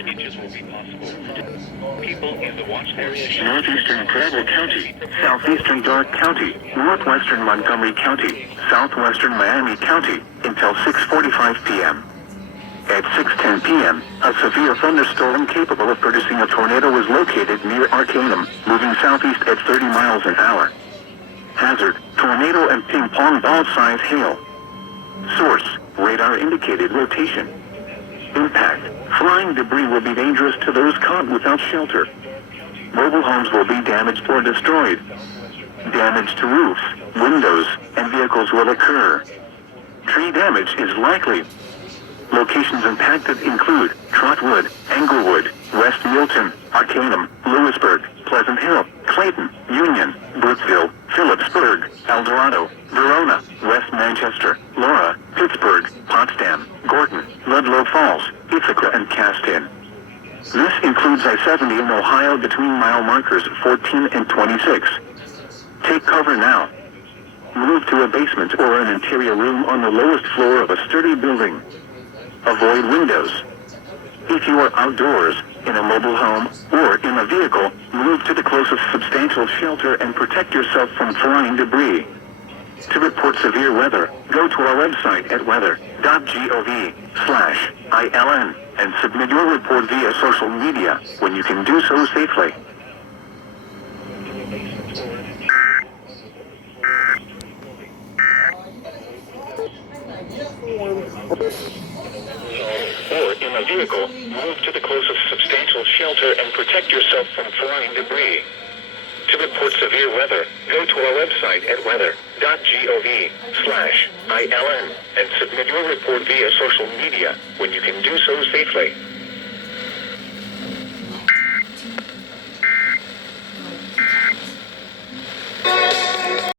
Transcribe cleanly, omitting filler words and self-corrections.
inches will be possible. People in the watch area. Northeastern Preble County, southeastern Darke County, northwestern Montgomery County, southwestern Miami County, until 6:45 p.m. At 6:10 p.m., a severe thunderstorm capable of producing a tornado was located near Arcanum, moving southeast at 30 miles an hour. Hazard, tornado and ping-pong ball-size hail. Source, radar indicated rotation. Impact, flying debris will be dangerous to those caught without shelter. Mobile homes will be damaged or destroyed. Damage to roofs, windows, and vehicles will occur. Tree damage is likely. Locations impacted include Trotwood, Englewood, West Milton, Arcanum, Lewisburg, Pleasant Hill, Clayton, Union, Brooksville, Phillipsburg, El Dorado, Verona, West Manchester, Laura, Pittsburgh, Potsdam, Gorton, Ludlow Falls, Ithaca, and Caston. This includes I-70 in Ohio between mile markers 14 and 26. Take cover now. Move to a basement or an interior room on the lowest floor of a sturdy building. Avoid windows. If you are outdoors, in a mobile home, or in a vehicle, move to the closest substantial shelter and protect yourself from flying debris. To report severe weather, go to our website at weather.gov/ILN and submit your report via social media when you can do so safely. Or in a vehicle, move to the closest substantial shelter and protect yourself from flying debris. To report severe weather, go to our website at weather.gov/ILN and submit your report via social media when you can do so safely.